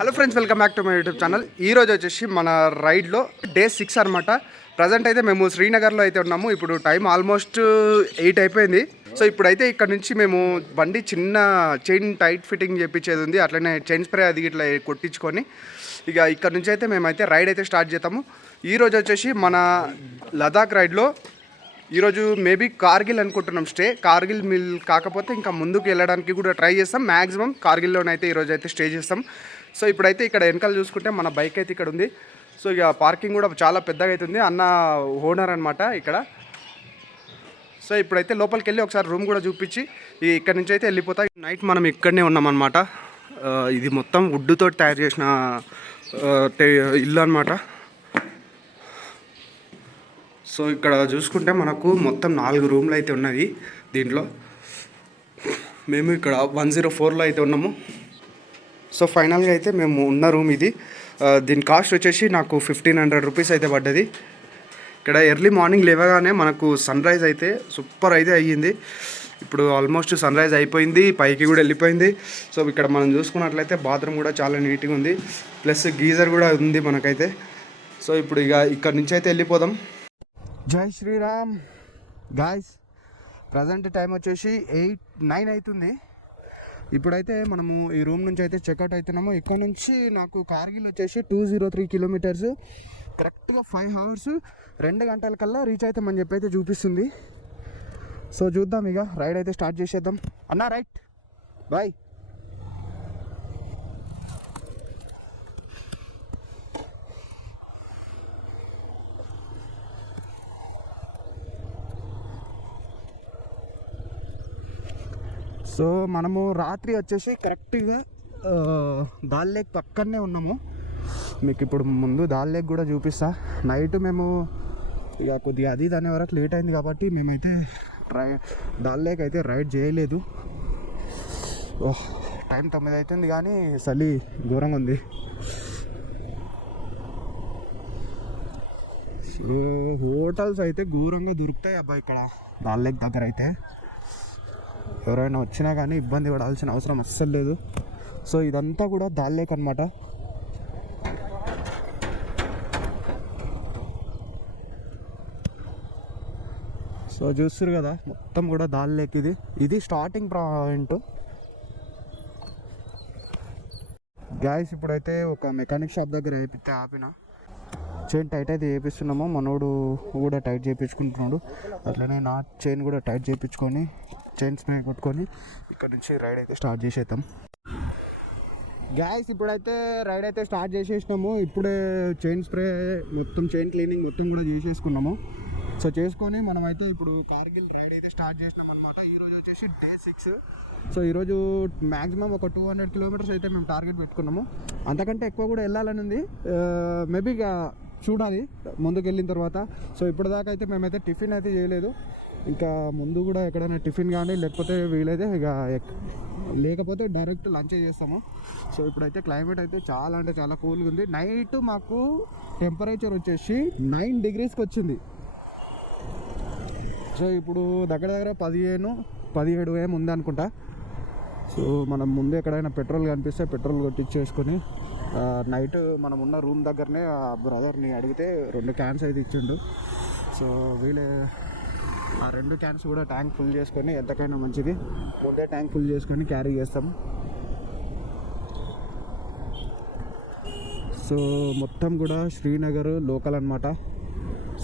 Hello friends, welcome back to my YouTube channel. ఈరోజు వచ్చేసి మన రైడ్లో డే 6 అనమాట. ప్రజెంట్ అయితే మేము శ్రీనగర్లో అయితే ఉన్నాము. ఇప్పుడు టైం ఆల్మోస్ట్ 8 అయిపోయింది. సో ఇప్పుడైతే ఇక్కడ నుంచి మేము బండి చిన్న చైన్ టైట్ ఫిట్టింగ్ చేయించేది ఉంది. అట్లనే చైన్ స్ప్రే అది ఇట్లా కొట్టించుకొని ఇక ఇక్కడ నుంచి అయితే మేమైతే రైడ్ అయితే స్టార్ట్ చేస్తాము. ఈరోజు వచ్చేసి మన లదాఖ్ రైడ్లో ఈరోజు మేబీ కార్గిల్ అనుకుంటున్నాం. కార్గిల్ మిల్ కాకపోతే ఇంకా ముందుకు వెళ్ళడానికి కూడా ట్రై చేస్తాం. మ్యాక్సిమం కార్గిల్లోనైతే ఈరోజు అయితే స్టే చేస్తాం. సో ఇప్పుడైతే ఇక్కడ వెనకాల చూసుకుంటే మన బైక్ అయితే ఇక్కడ ఉంది. సో ఇక పార్కింగ్ కూడా చాలా పెద్దగా అవుతుంది. అన్న ఓనర్ అనమాట ఇక్కడ. సో ఇప్పుడైతే లోపలికి వెళ్ళి ఒకసారి రూమ్ కూడా చూపించి ఇక్కడ నుంచి అయితే వెళ్ళిపోతా. నైట్ మనం ఇక్కడనే ఉన్నామన్నమాట. ఇది మొత్తం వుడ్తో తయారు చేసిన ఇల్లు అనమాట. సో ఇక్కడ చూసుకుంటే మనకు మొత్తం 4 రూమ్లు అయితే ఉన్నది. దీంట్లో మేము ఇక్కడ 104లో అయితే ఉన్నాము. సో ఫైనల్గా అయితే మేము ఉన్న రూమ్ ఇది. దీని కాస్ట్ వచ్చేసి నాకు 1500 రూపీస్ అయితే పడ్డది. ఇక్కడ ఎర్లీ మార్నింగ్ లేవగానే మనకు సన్ రైజ్ అయితే సూపర్ అయితే అయ్యింది. ఇప్పుడు ఆల్మోస్ట్ సన్ రైజ్ అయిపోయింది, పైకి కూడా వెళ్ళిపోయింది. సో ఇక్కడ మనం చూసుకున్నట్లయితే బాత్రూమ్ కూడా చాలా నీట్గా ఉంది, ప్లస్ గీజర్ కూడా ఉంది మనకైతే. సో ఇప్పుడు ఇక ఇక్కడ నుంచి అయితే వెళ్ళిపోదాం. జై శ్రీరామ్ గాయ్స్, ప్రజెంట్ టైం వచ్చేసి 9 అవుతుంది. ఇప్పుడైతే మనము ఈ రూమ్ నుంచి అయితే చెక్అవుట్ అవుతున్నాము. ఇక్కడ నుంచి నాకు కార్గిల్ వచ్చేసి 203 కిలోమీటర్స్, కరెక్ట్గా 5 అవర్స్ 2 గంటల కల్లా రీచ్ అవుతామని చెప్పి అయితే చూపిస్తుంది. సో చూద్దాం, ఇక రైడ్ అయితే స్టార్ట్ చేసేద్దాం. అన్నా రైట్, బాయ్. సో మనము రాత్రి వచ్చేసి కరెక్ట్గా దాల్ లేక్ పక్కనే ఉన్నాము. మీకు ఇప్పుడు ముందు దాల్ లేక్ కూడా చూపిస్తా. నైట్ మేము ఇక కొద్దిగా అది దాని వరకు లేట్ అయింది కాబట్టి మేమైతే దాల్ లేక్ అయితే రైడ్ చేయలేదు. టైం 9 అవుతుంది కానీ చలి ఘోరంగా ఉంది. సో హోటల్స్ అయితే ఘోరంగా దొరుకుతాయి అబ్బా ఇక్కడ దాల్ లేక్ దగ్గర అయితే. ఎవరైనా వచ్చినా కానీ ఇబ్బంది పడాల్సిన అవసరం అస్సలు లేదు. సో ఇదంతా కూడా దాల్ లేక్ అనమాట. సో చూస్తారు కదా, మొత్తం కూడా దాల్ లేక్. ఇది స్టార్టింగ్ పాయింట్. గ్యాస్ ఇప్పుడైతే ఒక మెకానిక్ షాప్ దగ్గర వేపిస్తే ఆపిన చైన్ టైట్ అయితే చేపిస్తున్నాము. మనోడు కూడా టైట్ చేయించుకుంటున్నాడు. అట్లనే నా చైన్ కూడా టైట్ చేయించుకొని చైన్ స్ప్రే కొట్టుకొని ఇక్కడ నుంచి రైడ్ అయితే స్టార్ట్ చేసేద్దాం. గ్యాస్ ఇప్పుడైతే రైడ్ అయితే స్టార్ట్ చేసేసినాము. ఇప్పుడే చైన్ స్ప్రే మొత్తం చైన్ క్లీనింగ్ మొత్తం కూడా చేసేసుకున్నాము. సో చేసుకొని మనమైతే ఇప్పుడు కార్గిల్ రైడ్ అయితే స్టార్ట్ చేసినాం అనమాట. ఈరోజు వచ్చేసి డే 6. సో ఈరోజు మ్యాక్సిమం ఒక 200 కిలోమీటర్స్ అయితే మేము టార్గెట్ పెట్టుకున్నాము. అంతకంటే ఎక్కువ కూడా వెళ్ళాలని ఉంది. మేబీ ఇక చూడాలి ముందుకు వెళ్ళిన తర్వాత. సో ఇప్పటిదాకా అయితే మేమైతే టిఫిన్ అయితే చేయలేదు. ఇంకా ముందు కూడా ఎక్కడైనా టిఫిన్ కానీ లేకపోతే వీలైతే ఇక లేకపోతే డైరెక్ట్ లంచ్ చేస్తాము. సో ఇప్పుడైతే క్లైమేట్ అయితే చాలా అంటే చాలా కూల్గా ఉంది. నైట్ మాకు టెంపరేచర్ వచ్చేసి 9 డిగ్రీస్కి వచ్చింది. సో ఇప్పుడు దగ్గర 15-17 ఏమి ఉంది అనుకుంటా. సో మనం ముందు ఎక్కడైనా పెట్రోల్ కనిపిస్తే పెట్రోల్ కొట్టించేసుకొని నైట్ మనం ఉన్న రూమ్ దగ్గరనే ఆ బ్రదర్ని అడిగితే 2 క్యాన్స్ అయితే ఇచ్చిండు. సో వీళ్ళే ఆ 2 క్యాన్స్ కూడా ట్యాంక్ ఫుల్ చేసుకొని, ఎంతకైనా మంచిది ముందే ట్యాంక్ ఫుల్ చేసుకొని క్యారీ చేస్తాం. సో మొత్తం కూడా శ్రీనగర్ లోకల్ అనమాట.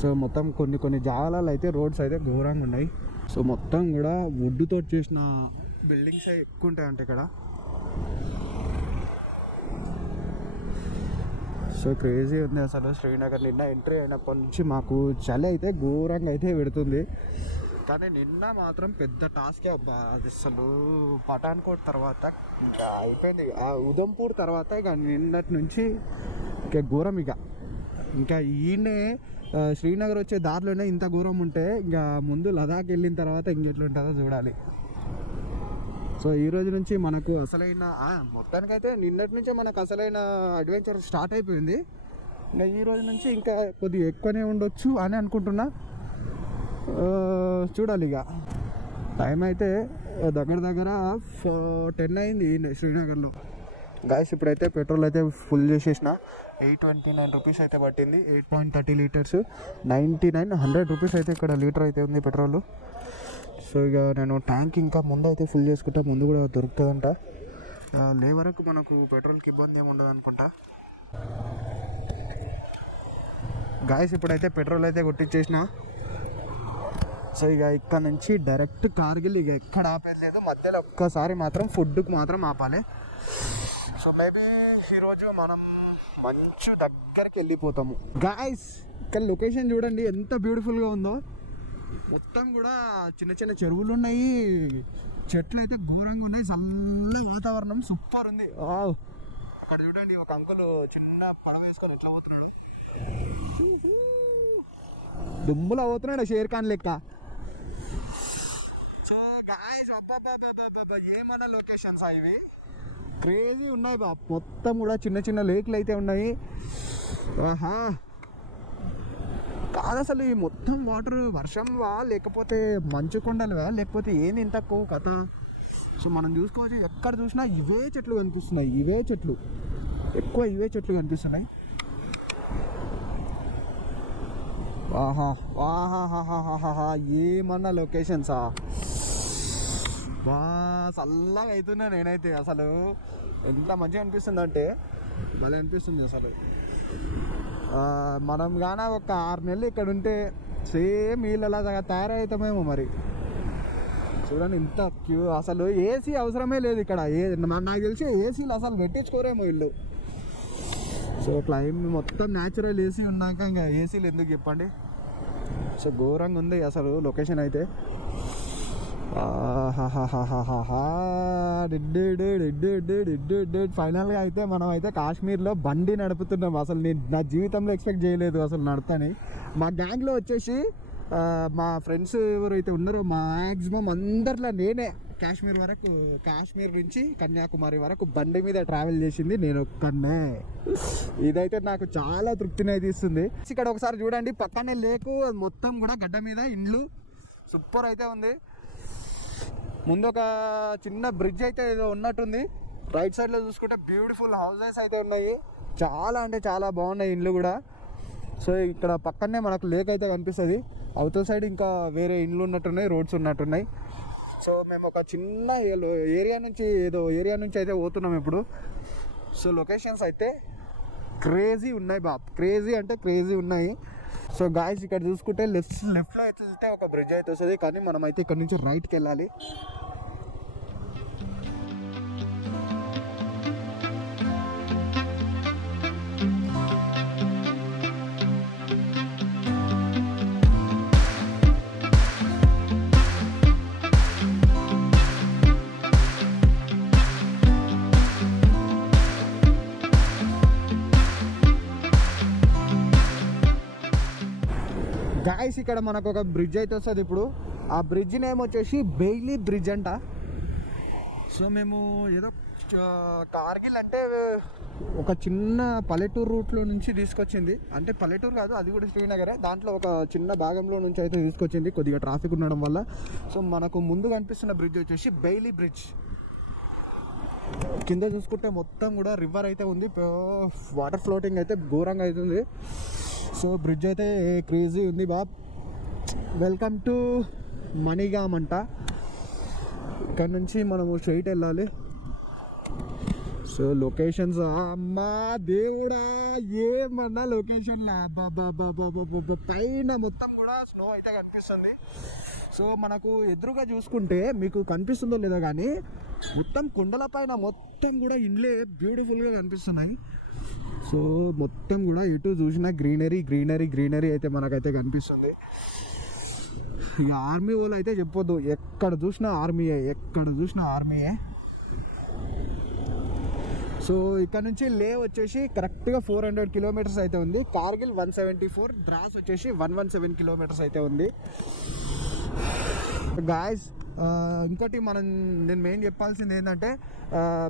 సో మొత్తం కొన్ని జాగాలలో అయితే రోడ్స్ అయితే ఘోరంగా ఉన్నాయి. సో మొత్తం కూడా వుడ్తో చేసిన బిల్డింగ్స్ ఎక్కువ ఉంటాయంట ఇక్కడ. సో క్రేజీ ఉంది అసలు శ్రీనగర్. నిన్న ఎంట్రీ అయినప్పటి నుంచి మాకు చలి అయితే ఘోరంగా అయితే పెడుతుంది. కానీ నిన్న మాత్రం పెద్ద టాస్కే అబ్బా. అది అసలు పఠాన్కోట్ తర్వాత ఇంకా అయిపోయింది. ఆ ఉదంపూర్ తర్వాత ఇక నిన్నటి నుంచి ఇక ఘోరం. ఇంకా ఈయనే శ్రీనగర్ వచ్చే దారిలోనే ఇంత ఘోరం ఉంటే ఇంకా ముందు లదాఖ్ వెళ్ళిన తర్వాత ఇంకెట్లుంటుందో చూడాలి. సో ఈ రోజు నుంచి మనకు అసలైన మొత్తానికైతే నిన్నటి నుంచే మనకు అసలైన అడ్వెంచర్ స్టార్ట్ అయిపోయింది. ఇంకా ఈ రోజు నుంచి ఇంకా కొద్దిగా ఎక్కువనే ఉండొచ్చు అని అనుకుంటున్నా. చూడాలి. ఇక టైం అయితే దగ్గర 10 అయింది శ్రీనగర్లో. గాయస్ ఇప్పుడైతే పెట్రోల్ అయితే ఫుల్ చేసేసిన 829 రూపీస్ అయితే పట్టింది. 8.30 లీటర్స్ 100 రూపీస్ అయితే ఇక్కడ లీటర్ అయితే ఉంది పెట్రోల్. సో ఇక నేను ట్యాంక్ ఇంకా ముందు అయితే ఫుల్ చేసుకుంటా, ముందు కూడా దొరుకుతుందంట. లే వరకు మనకు పెట్రోల్కి ఇబ్బంది ఏమి ఉండదు అనుకుంటా. గాయస్ ఇప్పుడైతే పెట్రోల్ అయితే కొట్టించేసిన. సో ఇక ఇక్కడ నుంచి డైరెక్ట్ కార్గిల్, ఇక ఎక్కడ ఆపేది లేదు. మధ్యలో ఒక్కసారి మాత్రం ఫుడ్కి మాత్రం ఆపాలి. సో మేబీ ఈరోజు మనం మంచు దగ్గరికి వెళ్ళిపోతాము. గాయస్ ఇక్కడ లొకేషన్ చూడండి ఎంత బ్యూటిఫుల్గా ఉందో. మొత్తం కూడా చిన్న చిన్న చెరువులు ఉన్నాయి, చెట్లు అయితే ఘోరంగా ఉన్నాయి, చల్ల వాతావరణం సూపర్ ఉంది. అక్కడ చూడండి ఒక అంకుల్ చిన్న పడవ వేసుకొని ఎట్లా పోతున్నాడు, దుమ్ములా పోతున్నాడు షేర్ ఖాన్ లెక్క. సో గాయ్స్ ఏమన్నా లొకేషన్స్ ఇవి క్రేజీ ఉన్నాయి బా. మొత్తం కూడా చిన్న చిన్న లేక్లు అయితే ఉన్నాయి. ఆహా కాదు అసలు ఈ మొత్తం వాటర్ వర్షంవా లేకపోతే మంచు కొండలువా లేకపోతే ఏంది ఇంత తక్కువ కథ. సో మనం చూసుకోవచ్చు ఎక్కడ చూసినా ఇవే చెట్లు కనిపిస్తున్నాయి, ఇవే చెట్లు ఎక్కువ ఇవే చెట్లు కనిపిస్తున్నాయి. ఆహా ఆహాహాహాహా ఏమన్నా లొకేషన్సా బా. చల్లగా అవుతున్నా నేనైతే, అసలు ఎంత మంచిగా అనిపిస్తుంది అంటే భలే అనిపిస్తుంది అసలు. మనం కానీ ఒక 6 నెలలు ఇక్కడ ఉంటే సేమ్ వీళ్ళలా తయారవుతామేమో మరి. చూడండి ఇంత అసలు ఏసీ అవసరమే లేదు ఇక్కడ. నాకు తెలిసి ఏసీలు అసలు పెట్టించుకోరేమో వీళ్ళు. సో క్లైమేట్ మొత్తం న్యాచురల్ ఏసీ ఉన్నాక ఇంకా ఏసీలు ఎందుకు చెప్పండి. సో ఘోరంగా ఉంది అసలు లొకేషన్ అయితే. ఫైనల్గా అయితే మనం అయితే కాశ్మీర్లో బండి నడుపుతున్నాం. అసలు నేను నా జీవితంలో ఎక్స్పెక్ట్ చేయలేదు అసలు నడతాని. మా గ్యాంగ్లో వచ్చేసి మా ఫ్రెండ్స్ ఎవరైతే ఉన్నారో మ్యాక్సిమం అందరిలో నేనే కాశ్మీర్ నుంచి కన్యాకుమారి వరకు బండి మీద ట్రావెల్ చేసింది నేను ఒక్కనే. ఇదైతే నాకు చాలా తృప్తిని అయితే ఇస్తుంది. ఇక్కడ ఒకసారి చూడండి పక్కనే లేకు, మొత్తం కూడా గడ్డ మీద ఇండ్లు సూపర్ అయితే ఉంది. ముందు ఒక చిన్న బ్రిడ్జ్ అయితే ఏదో ఉన్నట్టుంది. రైట్ సైడ్లో చూసుకుంటే బ్యూటిఫుల్ హౌసెస్ అయితే ఉన్నాయి, చాలా అంటే చాలా బాగున్నాయి ఇండ్లు కూడా. సో ఇక్కడ పక్కనే మనకు లేక్ అయితే కనిపిస్తుంది. అవతల సైడ్ ఇంకా వేరే ఇండ్లు ఉన్నట్టున్నాయి, రోడ్స్ ఉన్నట్టున్నాయి. సో మేము ఒక చిన్న ఏరియా నుంచి అయితే పోతున్నాం ఇప్పుడు. సో లొకేషన్స్ అయితే క్రేజీ ఉన్నాయి బాబ్, క్రేజీ అంటే క్రేజీ ఉన్నాయి. సో గాయస్ ఇక్కడ చూసుకుంటే లెఫ్ట్లో అయితే వెళ్తే ఒక బ్రిడ్జ్ అయితే వస్తుంది, కానీ మనం అయితే ఇక్కడ నుంచి రైట్కి వెళ్ళాలి. గాయస్ ఇక్కడ మనకు ఒక బ్రిడ్జ్ అయితే వస్తుంది ఇప్పుడు. ఆ బ్రిడ్జ్ నేమ్ వచ్చేసి బెయిలీ బ్రిడ్జ్ అంట. సో మేము ఏదో కార్గిల్ అంటే ఒక చిన్న పల్లెటూరు రూట్లో నుంచి తీసుకొచ్చింది, అంటే పల్లెటూరు కాదు అది కూడా శ్రీనగరే, దాంట్లో ఒక చిన్న భాగంలో నుంచి అయితే తీసుకొచ్చింది కొద్దిగా ట్రాఫిక్ ఉండడం వల్ల. సో మనకు ముందు కనిపిస్తున్న బ్రిడ్జ్ వచ్చేసి బెయిలీ బ్రిడ్జ్. కింద చూసుకుంటే మొత్తం కూడా రివర్ అయితే ఉంది, వాటర్ ఫ్లోటింగ్ అయితే ఘోరంగా అవుతుంది. సో బ్రిడ్జ్ అయితే క్రేజీ ఉంది బాబ్. వెల్కమ్ టు మణిగామ్ అంట. ఇక్కడ నుంచి మనము స్ట్రైట్ వెళ్ళాలి. సో లొకేషన్స్ అమ్మా దేవుడా ఏమన్నా లొకేషన్ పైన మొత్తం కూడా స్నో అయితే కనిపిస్తుంది. సో మనకు ఎదురుగా చూసుకుంటే మీకు కనిపిస్తుందో లేదో కానీ మొత్తం కొండల పైన మొత్తం కూడా ఇండ్లే బ్యూటిఫుల్గా కనిపిస్తున్నాయి. సో మొత్తం కూడా ఎటు చూసినా గ్రీనరీ అయితే మనకైతే కనిపిస్తుంది. ఇక ఆర్మీ వాళ్ళు అయితే చెప్పొద్దు, ఎక్కడ చూసినా ఆర్మీయే. సో ఇక్కడ నుంచి లే వచ్చేసి కరెక్ట్గా 400 కిలోమీటర్స్ అయితే ఉంది. కార్గిల్ 174, ద్రాస్ వచ్చేసి 117 కిలోమీటర్స్ అయితే ఉంది. గాయస్ ఇంకోటి నేను మెయిన్ చెప్పాల్సింది ఏంటంటే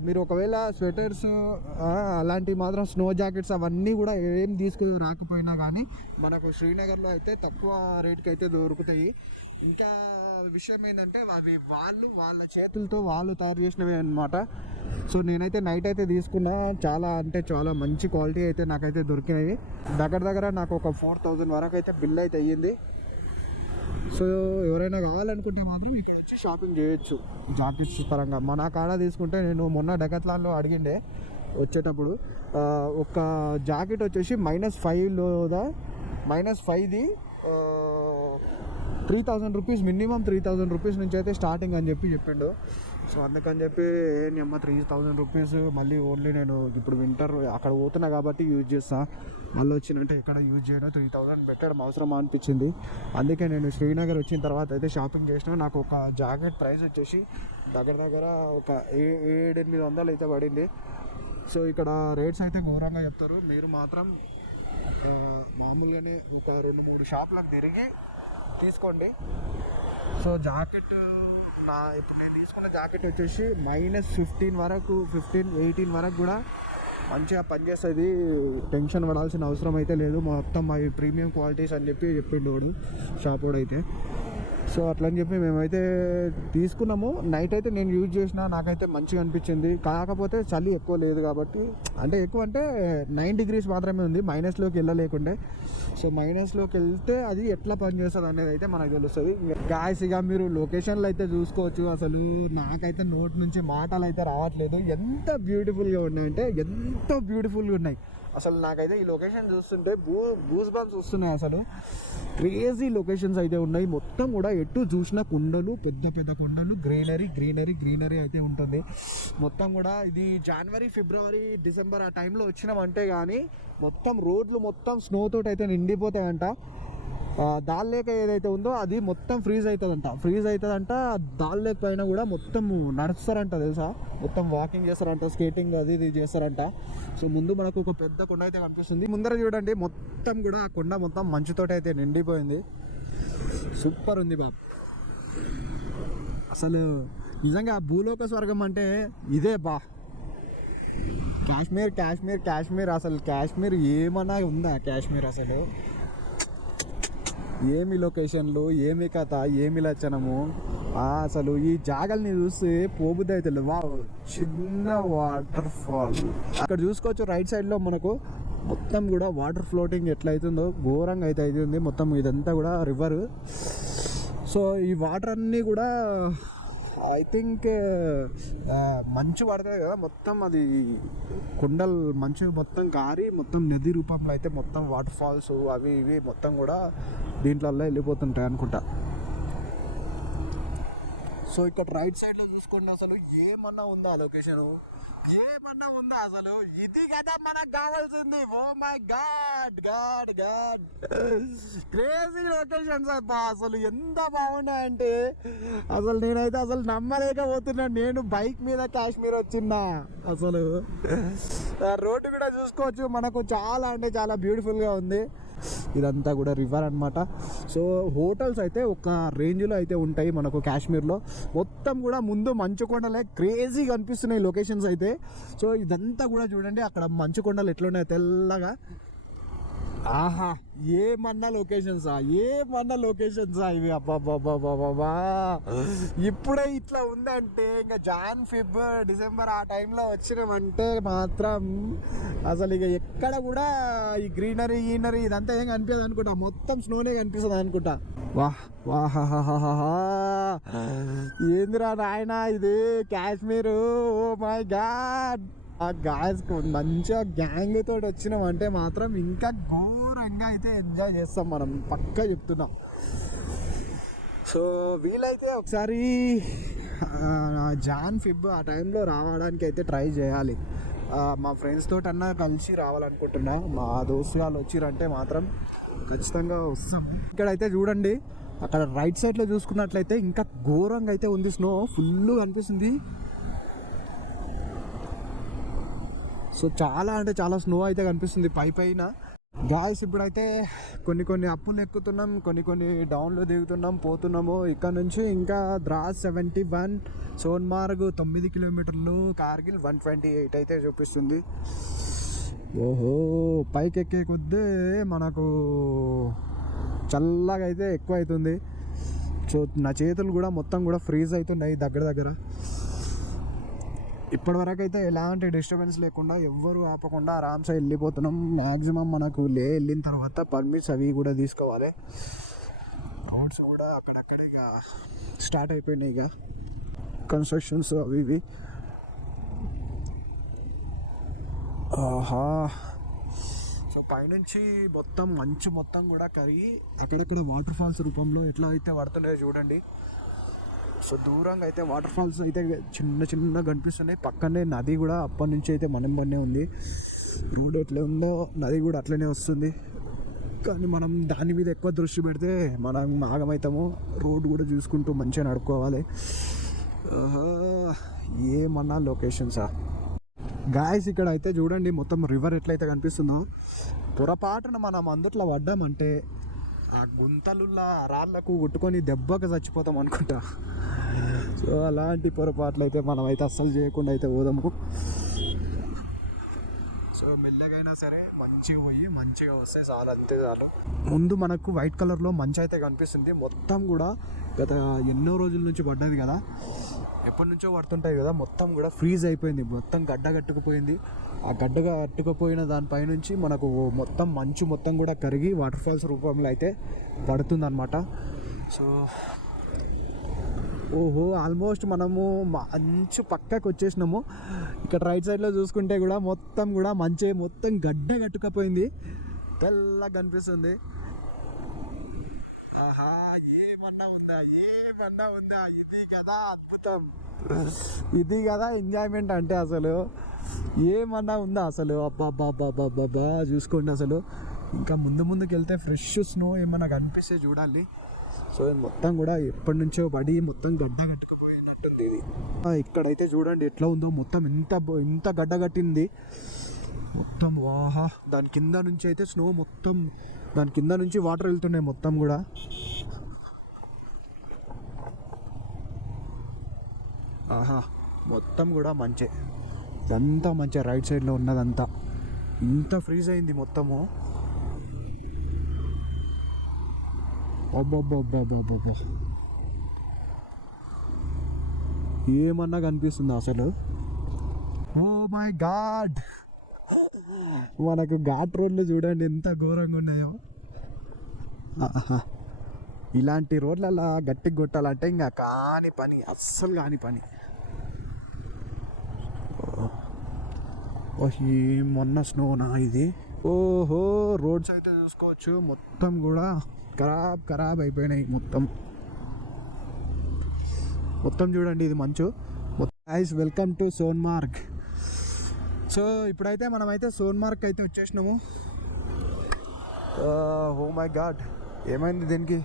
మీరు ఒకవేళ స్వెటర్స్ అలాంటివి మాత్రం స్నో జాకెట్స్ అవన్నీ కూడా ఏం తీసుకుని రాకపోయినా కానీ మనకు శ్రీనగర్లో అయితే తక్కువ రేట్కి అయితే దొరుకుతాయి. ఇంకా విషయం ఏంటంటే అవి వాళ్ళ చేతులతో వాళ్ళు తయారు చేసినవి అనమాట. సో నేనైతే నైట్ అయితే తీసుకున్నా, చాలా అంటే చాలా మంచి క్వాలిటీ అయితే నాకైతే దొరికినవి. దగ్గర నాకు ఒక 4000 వరకు అయితే బిల్ అయితే అయ్యింది. సో ఎవరైనా కావాలనుకుంటే మాత్రం ఇక్కడ వచ్చి షాపింగ్ చేయొచ్చు జాకెట్స్ పరంగా. మన కాడ తీసుకుంటే నేను మొన్న డెకాథ్లాన్లో అడిగిండే వచ్చేటప్పుడు, ఒక జాకెట్ వచ్చేసి -5ది 3000 రూపీస్, మినిమం 3000 రూపీస్ నుంచి అయితే స్టార్టింగ్ అని చెప్పిండు. సో అందుకని చెప్పి అమ్మ 3000 రూపీస్ మళ్ళీ ఓన్లీ నేను ఇప్పుడు వింటర్ అక్కడ పోతున్నా కాబట్టి యూజ్ చేస్తా, మళ్ళీ వచ్చినంటే ఎక్కడ యూజ్ చేయడం 3000 పెట్టడం అవసరమా అనిపించింది. అందుకే నేను శ్రీనగర్ వచ్చిన తర్వాత అయితే షాపింగ్ చేసిన. నాకు ఒక జాకెట్ ప్రైస్ వచ్చేసి దగ్గర ఒక 700-800 అయితే పడింది. సో ఇక్కడ రేట్స్ అయితే ఘోరంగా చెప్తారు. మీరు మాత్రం మామూలుగానే ఒక 2-3 షాపులకు తిరిగి తీసుకోండి. సో జాకెట్ ఇప్పుడు నేను తీసుకున్న జాకెట్ వచ్చేసి -15 వరకు, 15-18 వరకు కూడా మంచిగా పనిచేస్తుంది. టెన్షన్ పడాల్సిన అవసరం అయితే లేదు. మొత్తం అవి ప్రీమియం క్వాలిటీస్ అని చెప్పిండు వాడు, షాప్ వాడు అయితే. సో అట్లని చెప్పి మేమైతే తీసుకున్నాము. నైట్ అయితే నేను యూజ్ చేసిన, నాకైతే మంచిగా అనిపించింది. కాకపోతే చలి ఎక్కువ లేదు కాబట్టి, అంటే ఎక్కువ అంటే 9 degrees మాత్రమే ఉంది, మైనస్లోకి వెళ్ళలేకుండే. సో మైనస్లోకి వెళ్తే అది ఎట్లా పనిచేస్తుంది అనేది అయితే మనకు తెలుస్తుంది. గాయస్ ఇక మీరు లొకేషన్లు అయితే చూసుకోవచ్చు. అసలు నాకైతే నోట్ నుంచి మాటలు అయితే రావట్లేదు. ఎంత బ్యూటిఫుల్గా ఉన్నాయంటే ఎంత బ్యూటిఫుల్గా ఉన్నాయి. అసలు నాకైతే ఈ లొకేషన్ చూస్తుంటే గూస్ బంప్స్ వస్తున్నాయి. అసలు క్రేజీ లొకేషన్స్ అయితే ఉన్నాయి. మొత్తం కూడా ఎటు చూసిన కొండలు, పెద్ద కొండలు, గ్రీనరీ అయితే ఉంటుంది. మొత్తం కూడా ఇది జనవరి, ఫిబ్రవరి, డిసెంబర్ ఆ టైంలో వచ్చినామంటే కానీ మొత్తం రోడ్లు మొత్తం స్నో తోటి అయితే నిండిపోతాయంట. దాల్ లేక్ ఏదైతే ఉందో అది మొత్తం ఫ్రీజ్ అవుతుందంట. దాల్ లేక్ పైన కూడా మొత్తం నడుస్తారంట తెలుసా, మొత్తం వాకింగ్ చేస్తారంట, స్కేటింగ్ అది ఇది చేస్తారంట. సో ముందు మనకు ఒక పెద్ద కొండ అయితే కనిపిస్తుంది. ముందర చూడండి, మొత్తం కూడా ఆ కొండ మొత్తం మంచుతోటి అయితే నిండిపోయింది. సూపర్ ఉంది బాబు. అసలు నిజంగా భూలోక స్వర్గం అంటే ఇదే బా. కాశ్మీర్ అసలు కాశ్మీర్ ఏమన్నా ఉందా? కాశ్మీర్ అసలు ఏమి లొకేషన్లు, ఏమి కథ, ఏమి లక్షణము. అసలు ఈ జాగల్ని చూస్తే పోబుద్ది అయితే చిన్న వాటర్ ఫాల్ అక్కడ చూసుకోవచ్చు. రైట్ సైడ్లో మనకు మొత్తం కూడా వాటర్ ఫ్లోటింగ్ ఎట్లా అవుతుందో ఘోరంగా అయితే అవుతుంది. మొత్తం ఇదంతా కూడా రివర్. సో ఈ వాటర్ అన్నీ కూడా ఐ థింక్ మంచు పడుతుంది కదా, మొత్తం అది కొండలు మంచు మొత్తం గారి మొత్తం నది రూపంలో అయితే మొత్తం వాటర్ ఫాల్స్ అవి ఇవి మొత్తం కూడా దీంట్లో వెళ్ళిపోతుంటాయి అనుకుంటా. సో ఇక్కడ రైట్ సైడ్ లో చూసుకోండి, అసలు ఏమన్నా ఉందా లొకేషన్, ఏమన్నా ఉందా అసలు? ఇది కదా మనకు కావాల్సింది. Oh my god crazy locations అబ్బా. అసలు ఎంత బాగున్నాయంటే అసలు నేనైతే అసలు నమ్మలేకపోతున్నా. నేను బైక్ మీద కాశ్మీర్ వచ్చిన్నా. అసలు రోడ్డు కూడా చూసుకోవచ్చు, మనకు చాలా అంటే చాలా బ్యూటిఫుల్ గా ఉంది. ఇదంతా కూడా రివర్ అనమాట. సో హోటల్స్ అయితే ఒక రేంజ్లో అయితే ఉంటాయి మనకు కాశ్మీర్లో. మొత్తం కూడా ముందు మంచు కొండలే క్రేజీగా అనిపిస్తున్నాయి లొకేషన్స్ అయితే. సో ఇదంతా కూడా చూడండి, అక్కడ మంచు కొండలు ఎట్లున్నాయి తెల్లగా. ఆహా, ఏమన్నా లొకేషన్సా ఇవి. అబ్బాబాబాబా, ఇప్పుడే ఇట్లా ఉందంటే ఇంకా జాన్, ఫిబ్, డిసెంబర్ ఆ టైంలో వచ్చినామంటే మాత్రం అసలు ఇక ఎక్కడ కూడా ఈ గ్రీనరీ ఇదంతా ఏం కనిపించదు అనుకుంటా, మొత్తం స్నోనే కనిపిస్తుంది అనుకుంటా. ఏందిరా నాయన ఇది కాశ్మీర్. Oh my God. ఆ గాయస్ మంచిగా గ్యాంగ్ తోటి వచ్చినామంటే మాత్రం ఇంకా ఘోరంగా అయితే ఎంజాయ్ చేస్తాం మనం, పక్కా చెప్తున్నాం. సో వీలైతే ఒకసారి జాన్, ఫిబ్ ఆ టైంలో రావడానికి అయితే ట్రై చేయాలి. మా ఫ్రెండ్స్ తోటి అన్నా కలిసి రావాలనుకుంటున్నా. మా దోస్తు వాళ్ళు వచ్చిరంటే మాత్రం ఖచ్చితంగా వస్తాము. ఇక్కడైతే చూడండి, అక్కడ రైట్ సైడ్లో చూసుకున్నట్లయితే ఇంకా ఘోరంగా అయితే ఉంది, స్నో ఫుల్ కనిపిస్తుంది. సో చాలా అంటే చాలా స్నో అయితే కనిపిస్తుంది పైన. గాయస్ ఇప్పుడైతే కొన్ని అప్పులు ఎక్కుతున్నాం, కొన్ని డౌన్లో దిగుతున్నాం, పోతున్నాము. ఇక్కడ నుంచి ఇంకా ద్రాస్ 71, సోన్మార్గ్ 9 కిలోమీటర్లు, కార్గిల్ 128 అయితే చూపిస్తుంది. ఓహో, పైకి ఎక్కే కొద్దీ మనకు చల్లగా అయితే ఎక్కువ అవుతుంది. సో నా చేతులు కూడా మొత్తం కూడా ఫ్రీజ్ అవుతున్నాయి దగ్గర. ఇప్పటివరకు అయితే ఎలాంటి డిస్టర్బెన్స్ లేకుండా ఎవ్వరు ఆపకుండా ఆరామ్సే వెళ్ళిపోతున్నాం. మ్యాక్సిమం మనకు వెళ్ళిన తర్వాత పర్మిట్స్ అవి కూడా తీసుకోవాలి. రోడ్స్ కూడా అక్కడక్కడే ఇక స్టార్ట్ అయిపోయినాయి, ఇక కన్స్ట్రక్షన్స్ అవి ఇవి. ఆహా, సో పైనుంచి మొత్తం మంచు మొత్తం కూడా కరిగి అక్కడక్కడ వాటర్ ఫాల్స్ రూపంలో ఎట్లా అయితే పడుతున్నాయో చూడండి. సో దూరంగా అయితే వాటర్ ఫాల్స్ అయితే చిన్న కనిపిస్తున్నాయి. పక్కనే నది కూడా అప్పటి నుంచి అయితే మనంబనే ఉంది. రోడ్ ఎట్లా ఉందో నది కూడా అట్లనే వస్తుంది. కానీ మనం దాని మీద ఎక్కువ దృష్టి పెడితే మనం ఆగమవుతాము. రోడ్ కూడా చూసుకుంటూ మంచిగా నడుపుకోవాలి. ఏమన్నా లొకేషన్సా గాయస్, ఇక్కడ అయితే చూడండి మొత్తం రివర్ ఎట్లయితే కనిపిస్తుందో. పొరపాటున మనం అందుట్లో పడ్డామంటే ఆ గుంతలున్న రాళ్ళకు కొట్టుకొని దెబ్బకి చచ్చిపోతాం అనుకుంటా. సో అలాంటి పొరపాట్లు అయితే మనం అయితే అస్సలు చేయకుండా అయితే పోదాము. సో మెల్లగైనా సరే మంచిగా పోయి మంచిగా వస్తే చాలు, అంతే చాలు. ముందు మనకు వైట్ కలర్లో మంచి అయితే కనిపిస్తుంది. మొత్తం కూడా గత ఎన్నో రోజుల నుంచి పడ్డది కదా, ఎప్పటి నుంచో పడుతుంటాయి కదా, మొత్తం కూడా ఫ్రీజ్ అయిపోయింది. మొత్తం గడ్డ కట్టుకుపోయింది. ఆ గడ్డగా కట్టుకుపోయిన దానిపైనుంచి మనకు మొత్తం మంచు మొత్తం కూడా కరిగి వాటర్ ఫాల్స్ రూపంలో అయితే పడుతుందన్నమాట. సో ఓహో, ఆల్మోస్ట్ మనము మంచు పక్కకు వచ్చేసినాము. ఇక్కడ రైట్ సైడ్లో చూసుకుంటే కూడా మొత్తం కూడా మంచి మొత్తం గడ్డ కట్టుకపోయింది, తెల్లగా కనిపిస్తుంది. ఆహా, ఏమన్నా ఉందా? ఇది కదా అద్భుతం, ఇది కదా ఎంజాయ్మెంట్ అంటే. అసలు ఏమన్నా ఉందా అసలు? అబ్బాబ్బాబ్బాబ్బా చూసుకోండి అసలు. ఇంకా ముందుకు వెళ్తే ఫ్రెష్ స్నో ఏమన్నా కనిపిస్తే చూడాలి. సో మొత్తం కూడా ఎప్పటి నుంచో పడి మొత్తం గడ్డ కట్టుకుపోయినట్టుంది ఇది. ఇక్కడైతే చూడండి ఎట్లా ఉందో, మొత్తం ఇంత గడ్డ కట్టింది మొత్తం. వాహా, దాని కింద నుంచి అయితే స్నో మొత్తం, దాని కింద నుంచి వాటర్ వెళ్తున్నాయి మొత్తం కూడా. ఆహా, మొత్తం కూడా మంచే, ఇదంతా మంచిగా రైట్ సైడ్లో ఉన్నదంతా ఇంత ఫ్రీజ్ అయింది మొత్తము. అబ్బబ్బబ్బబ్బబ్బబ్బా, ఏమన్నా కనిపిస్తుందా అసలు? ఓ మై గాడ్, మనకు ఘాట్ రోడ్లు చూడండి ఎంత ఘోరంగా ఉన్నాయో. ఇలాంటి రోడ్లలో గట్టిగా కొట్టాలంటే ఇంకా కాని పని, అస్సలు కాని పని. మొన్న స్నోనా ఇది? ఓహో, రోడ్స్ అయితే చూసుకోవచ్చు మొత్తం కూడా ఖరాబ్ అయిపోయినాయి మొత్తం చూడండి. ఇది మంచు. Guys, welcome to Sonmarg. So ఇప్పుడైతే మనమైతే సోన్మార్గ్ అయితే వచ్చేసినాము. ఓ మై గాడ్, ఏమైంది దీనికి?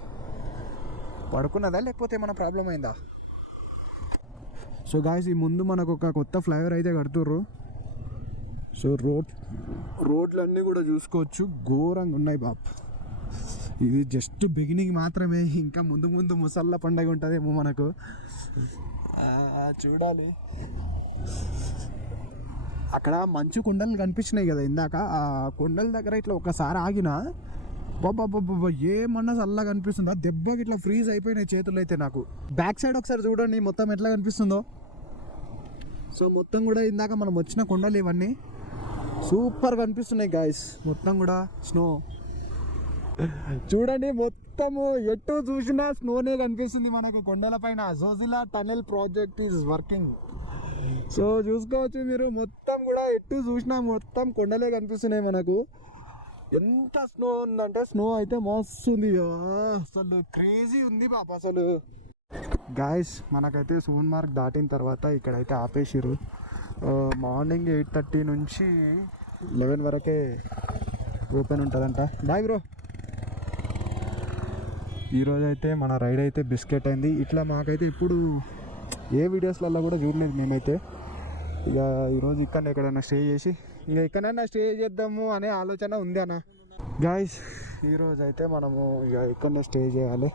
పడుకున్నదా లేకపోతే ఏమైనా ప్రాబ్లం అయిందా? సో గాయస్, ఈ ముందు మనకు ఒక కొత్త ఫ్లైఓవర్ అయితే కడుతుర్రు. సో రోడ్లన్నీ కూడా చూసుకోవచ్చు, ఘోరంగా ఉన్నాయి బాప్. ఇది జస్ట్ బిగినింగ్ మాత్రమే, ఇంకా ముందు ముసళ్ళ పండగ ఉంటుందేమో మనకు, చూడాలి. అక్కడ మంచు కొండలు కనిపించినాయి కదా ఇందాక, ఆ కొండల దగ్గర ఇట్లా ఒకసారి ఆగినా బాబా ఏమన్నా చల్లగా కనిపిస్తుందా? దెబ్బకి ఇట్లా ఫ్రీజ్ అయిపోయినాయి చేతులు అయితే నాకు. బ్యాక్ సైడ్ ఒకసారి చూడండి మొత్తం ఎట్లా కనిపిస్తుందో. సో మొత్తం కూడా ఇందాక మనం వచ్చిన కొండలు ఇవన్నీ సూపర్ కనిపిస్తున్నాయి గాయస్. మొత్తం కూడా స్నో చూడండి, మొత్తము ఎటు చూసినా స్నోనే కనిపిస్తుంది మనకు కొండల పైన. Zojila tunnel project is working. So చూసుకోవచ్చు మీరు, మొత్తం కూడా ఎటు చూసినా మొత్తం కొండలే కనిపిస్తున్నాయి మనకు. ఎంత స్నో ఉందంటే, స్నో అయితే మస్తు ఉంది, అసలు క్రేజీ ఉంది పాప అసలు. గాయస్, మనకైతే సోన్మార్గ్ దాటిన తర్వాత ఇక్కడైతే ఆపేసిర్రు. మార్నింగ్ 8:30 నుంచి 11 వరకే ఓపెన్ ఉంటుందంట. Bye bro. ఈరోజు అయితే మన రైడ్ అయితే బిస్కెట్ అయింది. ఇట్లా మాకైతే ఇప్పుడు ఏ వీడియోస్లలో కూడా చూడలేదు మేమైతే. ఇక ఈరోజు ఇక్కడ ఎక్కడైనా స్టే చేసి ఇంకా ఎక్కడైనా స్టే చేద్దాము అనే ఆలోచన ఉంది అన్న. గాయస్, ఈరోజు అయితే మనము ఇక ఇక్కడనే స్టే చేయాలి.